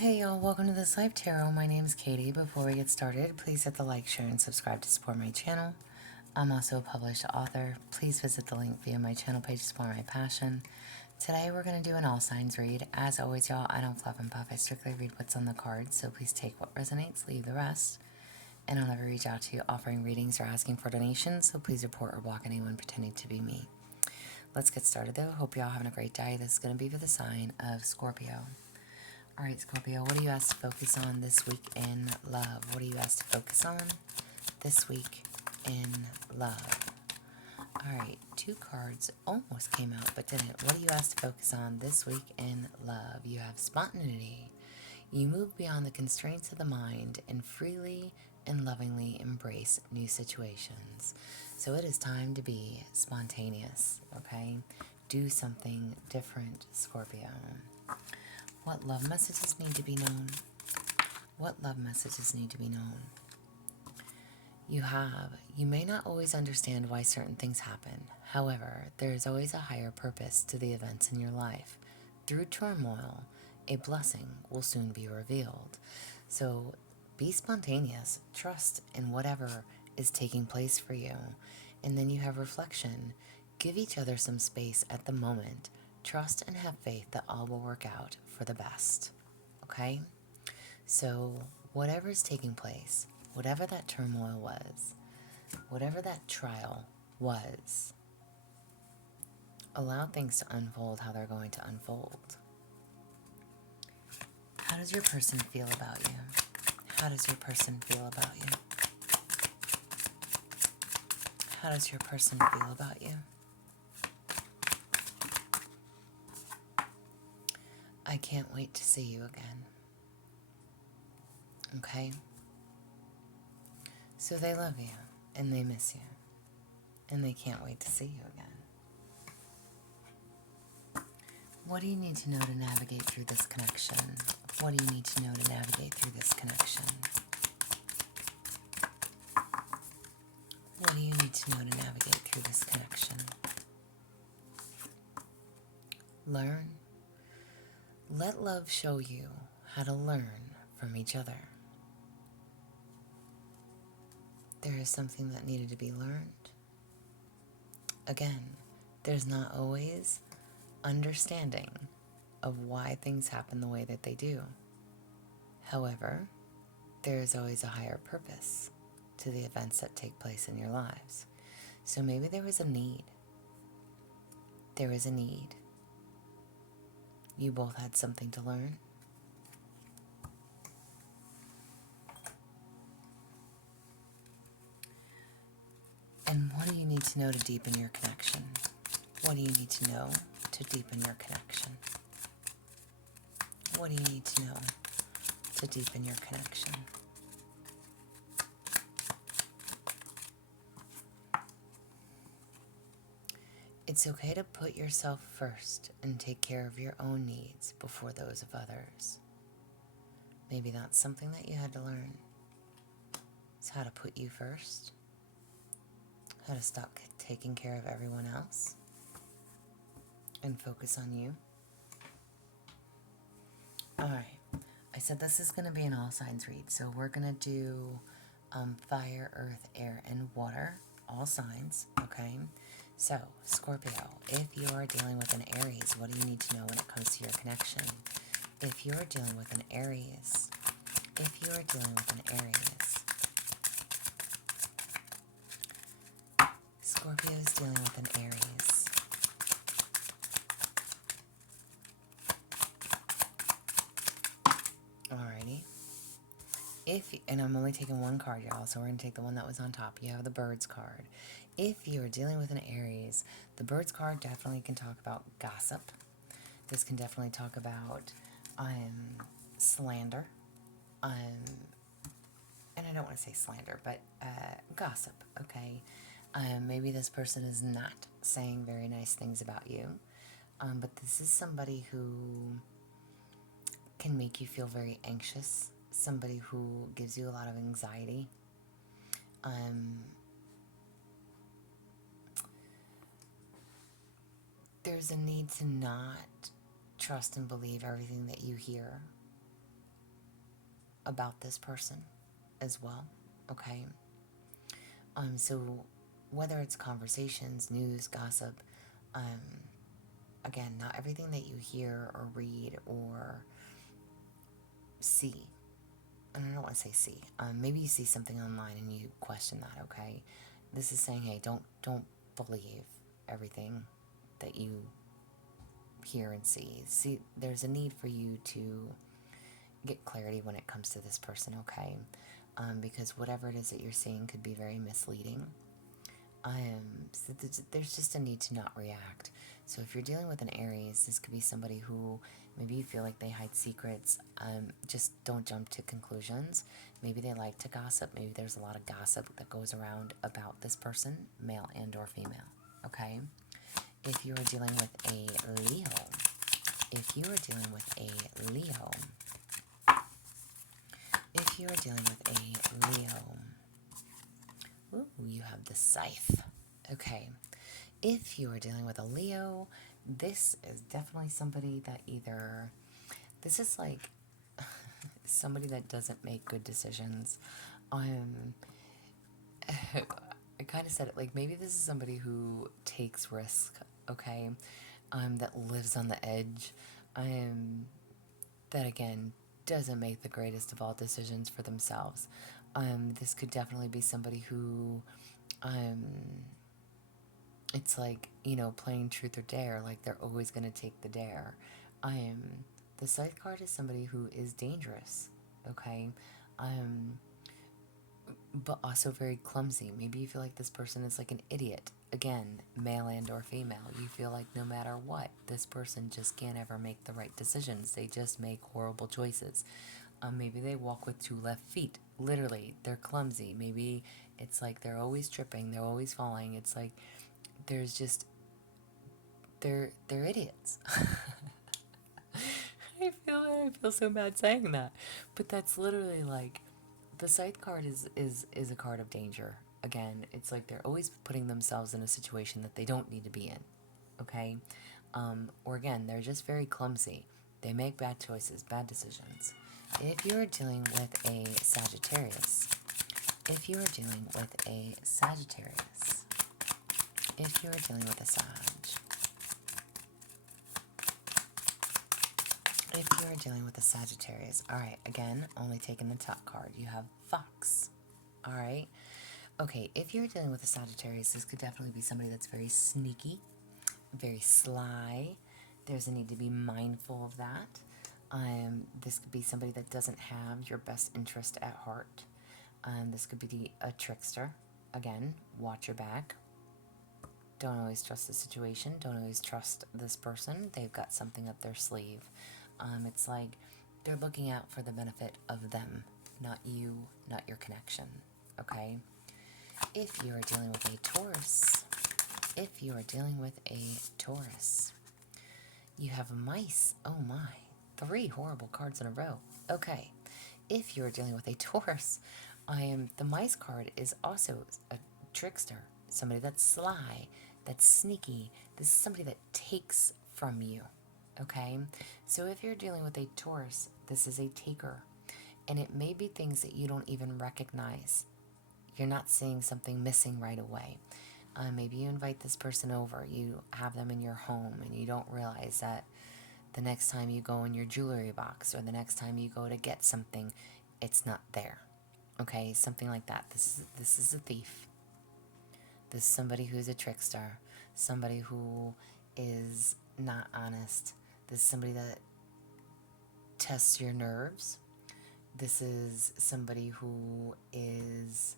Hey y'all, welcome to this live tarot. My name is Katie. Before we get started, please hit the like, share, and subscribe to support my channel. I'm also a published author. Please visit the link via my channel page to support my passion. Today we're going to do an all signs read. As always, y'all, I don't fluff and puff. I strictly read what's on the cards, so please take what resonates, leave the rest. And I'll never reach out to you offering readings or asking for donations, so please report or block anyone pretending to be me. Let's get started though. Hope y'all having a great day. This is going to be for the sign of Scorpio. Alright, Scorpio, what are you asked to focus on this week in love? What are you asked to focus on this week in love? Alright, two cards almost came out but didn't. What are you asked to focus on this week in love? You have spontaneity. You move beyond the constraints of the mind and freely and lovingly embrace new situations. So it is time to be spontaneous, okay? Do something different, Scorpio. What love messages need to be known? What love messages need to be known? You may not always understand why certain things happen. However, there is always a higher purpose to the events in your life. Through turmoil, a blessing will soon be revealed. So be spontaneous. Trust in whatever is taking place for you. And then you have reflection. Give each other some space at the moment. Trust and have faith that all will work out for the best. Okay? So, whatever is taking place, whatever that turmoil was, whatever that trial was, allow things to unfold how they're going to unfold. How does your person feel about you? How does your person feel about you? How does your person feel about you? I can't wait to see you again. Okay? So they love you, and they miss you, and they can't wait to see you again. What do you need to know to navigate through this connection? What do you need to know to navigate through this connection? What do you need to know to navigate through this connection? Learn. Let love show you how to learn from each other. There is something that needed to be learned. Again, there's not always understanding of why things happen the way that they do. However, there is always a higher purpose to the events that take place in your lives. So maybe there was a need. There is a need. You both had something to learn. And what do you need to know to deepen your connection? What do you need to know to deepen your connection? What do you need to know to deepen your connection? It's okay to put yourself first and take care of your own needs before those of others. Maybe that's something that you had to learn. It's how to put you first. How to stop taking care of everyone else and focus on you. Alright, I said this is going to be an all signs read, so we're going to do fire, earth, air, and water, all signs, okay? So, Scorpio, if you are dealing with an Aries, what do you need to know when it comes to your connection? If you're dealing with an Aries, Scorpio is dealing with an Aries. Alrighty. And I'm only taking one card, y'all, so we're going to take the one that was on top. You have the Birds card. If you are dealing with an Aries, the Birds card definitely can talk about gossip. This can definitely talk about slander. And I don't want to say slander, but gossip, okay? Maybe this person is not saying very nice things about you, but this is somebody who can make you feel very anxious, somebody who gives you a lot of anxiety. There's a need to not trust and believe everything that you hear about this person as well, okay? So whether it's conversations, news, gossip, um, again, not everything that you hear or read or see, and I don't want to say see, maybe you see something online and you question that, okay? This is saying, hey, don't believe everything that you hear and see. See, there's a need for you to get clarity when it comes to this person, okay? Because whatever it is that you're seeing could be very misleading. So there's just a need to not react. So if you're dealing with an Aries, this could be somebody who maybe you feel like they hide secrets. Just don't jump to conclusions. Maybe they like to gossip. Maybe there's a lot of gossip that goes around about this person, male and or female, okay? If you are dealing with a Leo, if you are dealing with a Leo, if you are dealing with a Leo, ooh, you have the Scythe. Okay, if you are dealing with a Leo, this is definitely somebody that either, this is like somebody that doesn't make good decisions. I kind of said it, like maybe this is somebody who takes risk, okay, that lives on the edge, that again doesn't make the greatest of all decisions for themselves. This could definitely be somebody who, it's like, you know, playing truth or dare, like they're always going to take the dare. The Scythe card is somebody who is dangerous, okay? But also very clumsy. Maybe you feel like this person is like an idiot. Again, male and or female. You feel like no matter what, this person just can't ever make the right decisions. They just make horrible choices. Maybe they walk with two left feet. Literally, they're clumsy. Maybe it's like they're always tripping. They're always falling. It's like there's just they're idiots. I feel so bad saying that, but that's literally like the Scythe card is a card of danger. Again, it's like they're always putting themselves in a situation that they don't need to be in. Okay, or again, they're just very clumsy. They make bad choices, bad decisions. If you are dealing with a Sagittarius, if you are dealing with a Sagittarius, if you are dealing with a Sag, if you are dealing with a Sagittarius, alright, again, only taking the top card. You have Fox. Alright. Okay, if you're dealing with a Sagittarius, this could definitely be somebody that's very sneaky, very sly. There's a need to be mindful of that. This could be somebody that doesn't have your best interest at heart. This could be a trickster. Again, watch your back. Don't always trust the situation. Don't always trust this person. They've got something up their sleeve. It's like they're looking out for the benefit of them, not you, not your connection. Okay? If you are dealing with a Taurus, if you are dealing with a Taurus, you have mice. Oh my. 3 horrible cards in a row. Okay. If you are dealing with a Taurus, the mice card is also a trickster. Somebody that's sly, that's sneaky. This is somebody that takes from you. Okay? So if you're dealing with a Taurus, this is a taker. And it may be things that you don't even recognize. You're not seeing something missing right away. Maybe you invite this person over, you have them in your home, and you don't realize that the next time you go in your jewelry box or the next time you go to get something, it's not there. Okay, something like that. This is a thief. This is somebody who's a trickster, somebody who is not honest. This is somebody that tests your nerves. This is somebody who is,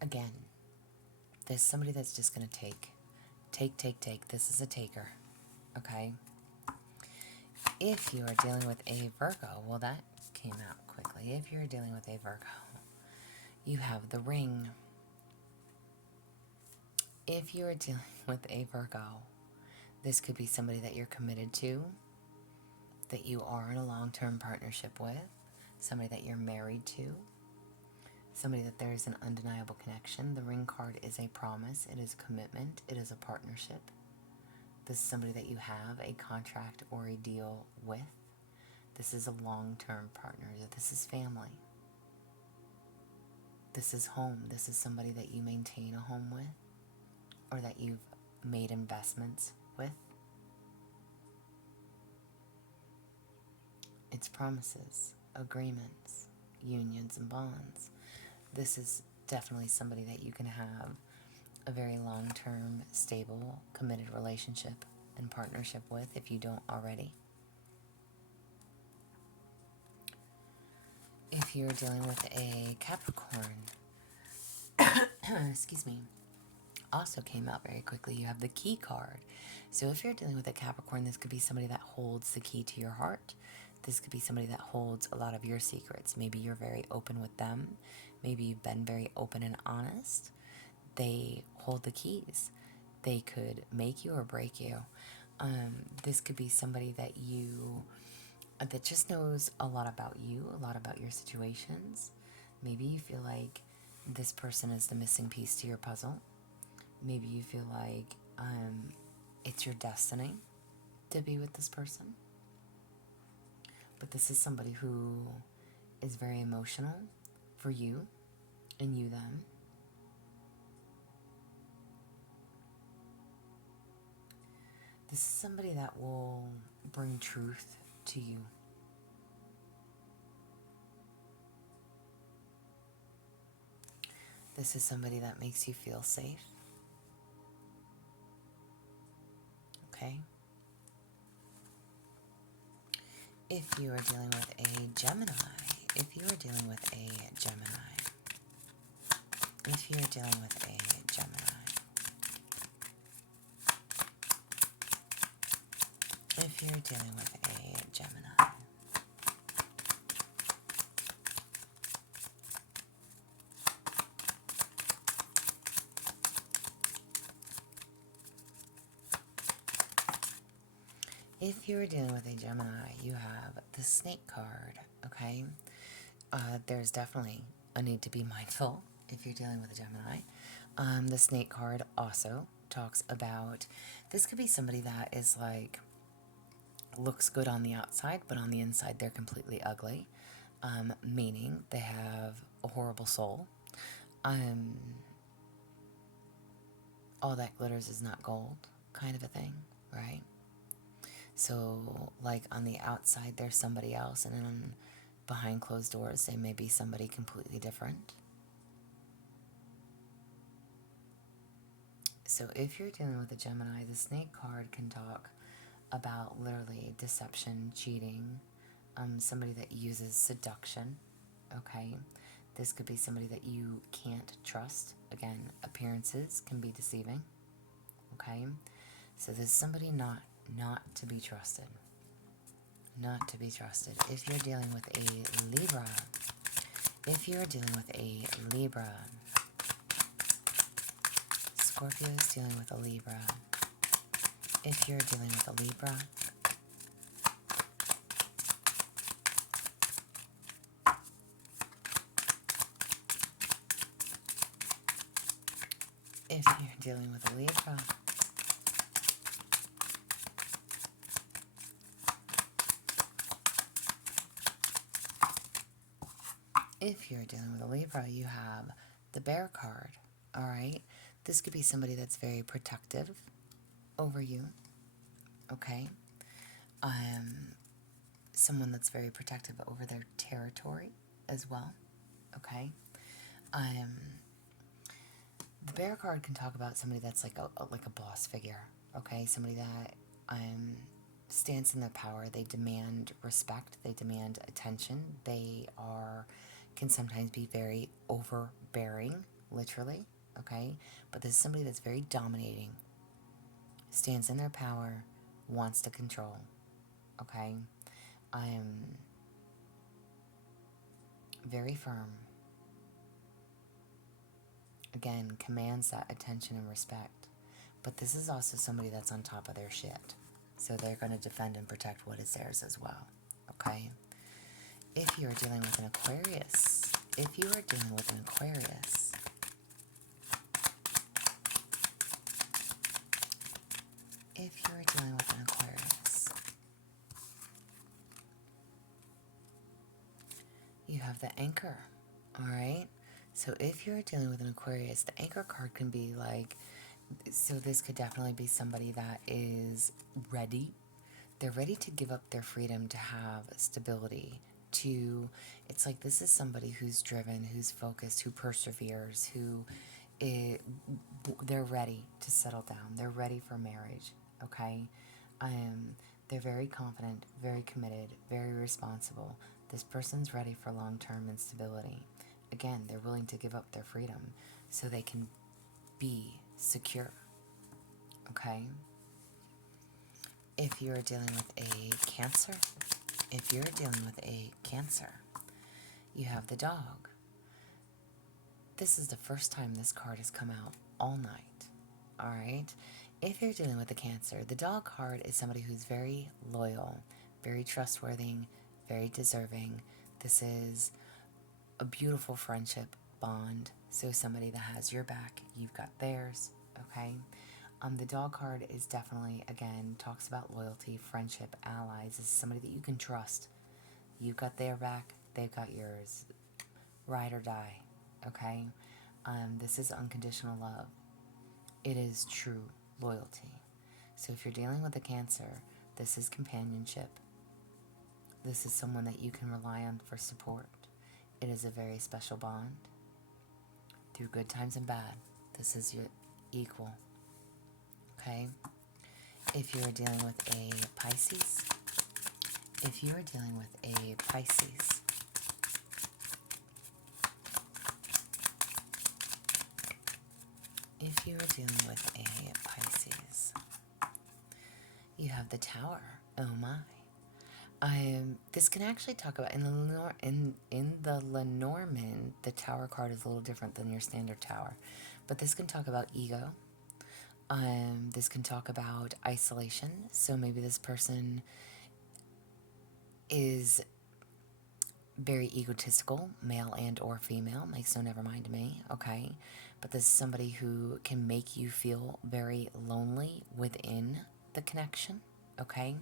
again, there's somebody that's just going to take. This is a taker. Okay? If you are dealing with a Virgo, well, that came out quickly. If you're dealing with a Virgo, you have the Ring. If you are dealing with a Virgo, this could be somebody that you're committed to, that you are in a long-term partnership with, somebody that you're married to, somebody that there is an undeniable connection. The Ring card is a promise. It is a commitment. It is a partnership. This is somebody that you have a contract or a deal with. This is a long-term partner. This is family. This is home. This is somebody that you maintain a home with, or that you've made investments with. It's promises, agreements, unions, and bonds. This is definitely somebody that you can have a very long-term, stable, committed relationship and partnership with if you don't already. If you're dealing with a Capricorn, excuse me, also came out very quickly. You have the key card. So if you're dealing with a Capricorn, this could be somebody that holds the key to your heart. This could be somebody that holds a lot of your secrets. Maybe you're very open with them. Maybe you've been very open and honest. They hold the keys. They could make you or break you. This could be somebody that just knows a lot about you, a lot about your situations. Maybe you feel like this person is the missing piece to your puzzle. Maybe you feel like it's your destiny to be with this person. But this is somebody who is very emotional for you and you them. This is somebody that will bring truth to you. This is somebody that makes you feel safe. Okay? If you are dealing with a Gemini, if you are dealing with a Gemini, if you are dealing with a Gemini, if you're dealing with a Gemini, if you're dealing with a Gemini, you have the Snake card, okay? There's definitely a need to be mindful if you're dealing with a Gemini. The Snake card also talks about, this could be somebody that is like, looks good on the outside, but on the inside they're completely ugly, meaning they have a horrible soul. All that glitters is not gold, kind of a thing, right? So, like, on the outside, there's somebody else, and then behind closed doors, they may be somebody completely different. So, if you're dealing with a Gemini, the Snake card can talk about literally deception, cheating, somebody that uses seduction, okay? This could be somebody that you can't trust. Again, appearances can be deceiving, okay? So, this is somebody not to be trusted. Not to be trusted. If you're dealing with a Libra, if you're dealing with a Libra, Scorpio is dealing with a Libra. If you're dealing with a Libra, if you're dealing with a Libra, if you're dealing with a Libra, you have the Bear card, all right? This could be somebody that's very protective over you, okay? Someone that's very protective over their territory as well, okay? The Bear card can talk about somebody that's like a boss figure, okay? Somebody that stands in their power. They demand respect. They demand attention. They can sometimes be very overbearing, literally, okay? But this is somebody that's very dominating, stands in their power, wants to control, okay? Very firm. Again, commands that attention and respect. But this is also somebody that's on top of their shit. So they're going to defend and protect what is theirs as well, okay? If you are dealing with an Aquarius, if you are dealing with an Aquarius, if you are dealing with an Aquarius, You have the Anchor. All right. So if you're dealing with an Aquarius, the Anchor card can be like, so this could definitely be somebody that is ready. They're ready to give up their freedom to have stability. To, it's like this is somebody who's driven, who's focused, who perseveres, who it, they're ready to settle down. They're ready for marriage. Okay. They're very confident, very committed, very responsible. This person's ready for long-term instability. Again, they're willing to give up their freedom so they can be secure. Okay? If you're dealing with a Cancer, you have the Dog. This is the first time this card has come out all night. All right? If you're dealing with a Cancer, the Dog card is somebody who's very loyal, very trustworthy, very deserving. This is a beautiful friendship bond. So somebody that has your back, you've got theirs. Okay? The Dog card is definitely, again, talks about loyalty, friendship, allies. This is somebody that you can trust. You've got their back, they've got yours. Ride or die. Okay? This is unconditional love. It is true loyalty. So if you're dealing with a Cancer, this is companionship. This is someone that you can rely on for support. It is a very special bond. Through good times and bad, this is your equal. Okay? If you're dealing with a Pisces, if you're dealing with a Pisces, if you're dealing with a Pisces, you have the Tower. Oh my. This can actually talk about, in the Lenormand, the Tower card is a little different than your standard Tower. But this can talk about ego. This can talk about isolation. So maybe this person is very egotistical, male and or female, makes no never mind to me, okay? But this is somebody who can make you feel very lonely within the connection, okay?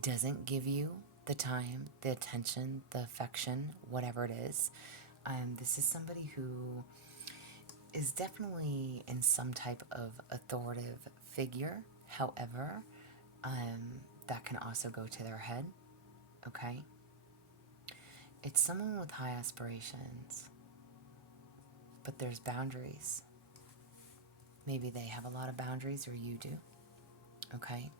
Doesn't give you the time, the attention, the affection, whatever it is. This is somebody who is definitely in some type of authoritative figure. However, that can also go to their head, okay? It's someone with high aspirations, but there's boundaries. Maybe they have a lot of boundaries, or you do, okay?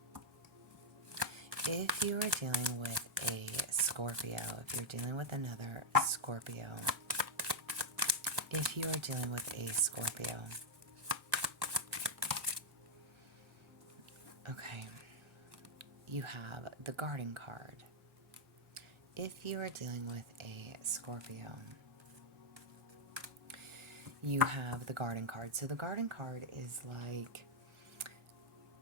If you are dealing with a Scorpio, if you're dealing with another Scorpio, if you are dealing with a Scorpio, okay, you have the Garden card. If you are dealing with a Scorpio, you have the Garden card. So the Garden card is like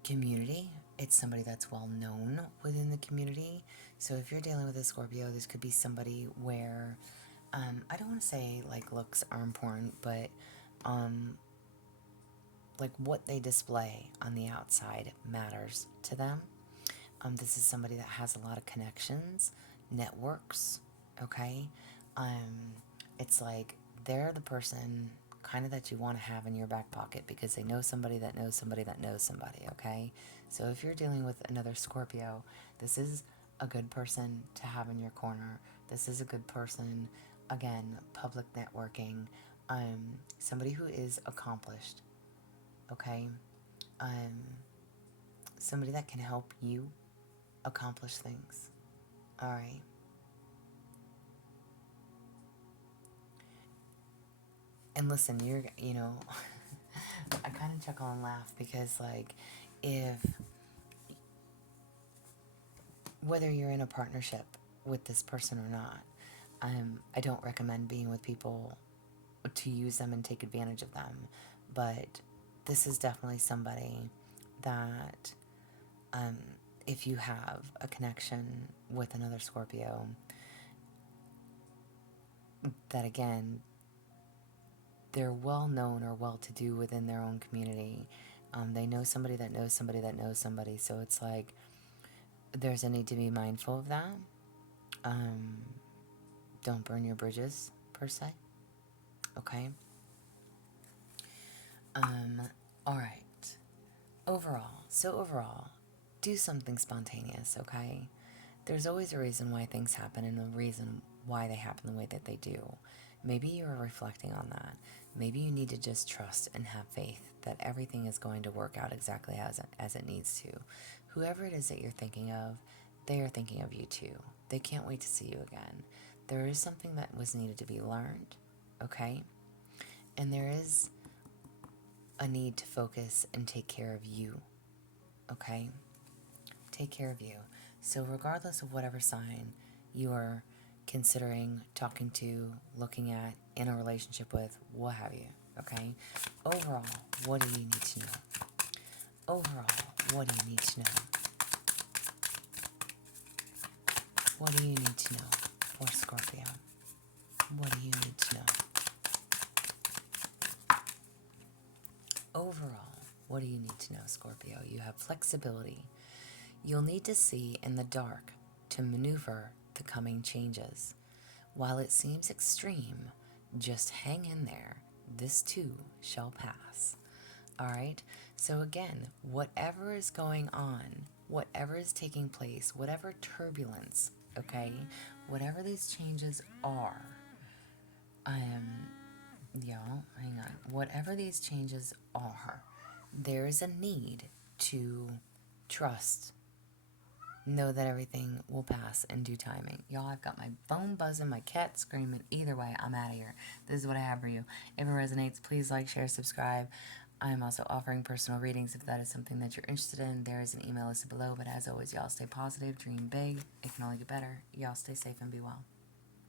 community. It's somebody that's well known within the community. So if you're dealing with a Scorpio, this could be somebody where, I don't want to say like looks are important, but like what they display on the outside matters to them. This is somebody that has a lot of connections, networks, okay? It's like they're the person kind of that you want to have in your back pocket because they know somebody that knows somebody that knows somebody, okay? So if you're dealing with another Scorpio, this is a good person to have in your corner. This is a good person, again, public networking, somebody who is accomplished, okay? Somebody that can help you accomplish things, all right? And listen, I kind of chuckle and laugh because, like, whether you're in a partnership with this person or not, I don't recommend being with people to use them and take advantage of them. But this is definitely somebody that, if you have a connection with another Scorpio, that again, they're well known or well to do within their own community. They know somebody that knows somebody that knows somebody. So it's like there's a need to be mindful of that. Don't burn your bridges, per se. Okay? Alright. Overall, do something spontaneous, okay? There's always a reason why things happen and a reason why they happen the way that they do. Maybe you're reflecting on that. Maybe you need to just trust and have faith that everything is going to work out exactly as it needs to. Whoever it is that you're thinking of, they are thinking of you too. They can't wait to see you again. There is something that was needed to be learned, okay? And there is a need to focus and take care of you, okay? Take care of you. So regardless of whatever sign you are considering talking to, looking at, in a relationship with, what have you, okay? Overall, what do you need to know? Overall, what do you need to know? What do you need to know for Scorpio? What do you need to know? Overall, what do you need to know, Scorpio? You have flexibility. You'll need to see in the dark to maneuver the coming changes. While it seems extreme, just hang in there. This too shall pass. Alright? So again, whatever is going on, whatever is taking place, whatever turbulence, okay? Whatever these changes are, y'all, hang on. Whatever these changes are, there is a need to trust. Know that everything will pass in due timing. Y'all, I've got my phone buzzing, my cat screaming. Either way, I'm out of here. This is what I have for you. If it resonates, please like, share, subscribe. I'm also offering personal readings if that is something that you're interested in. There is an email listed below. But as always, y'all stay positive, dream big. It can only get better. Y'all stay safe and be well.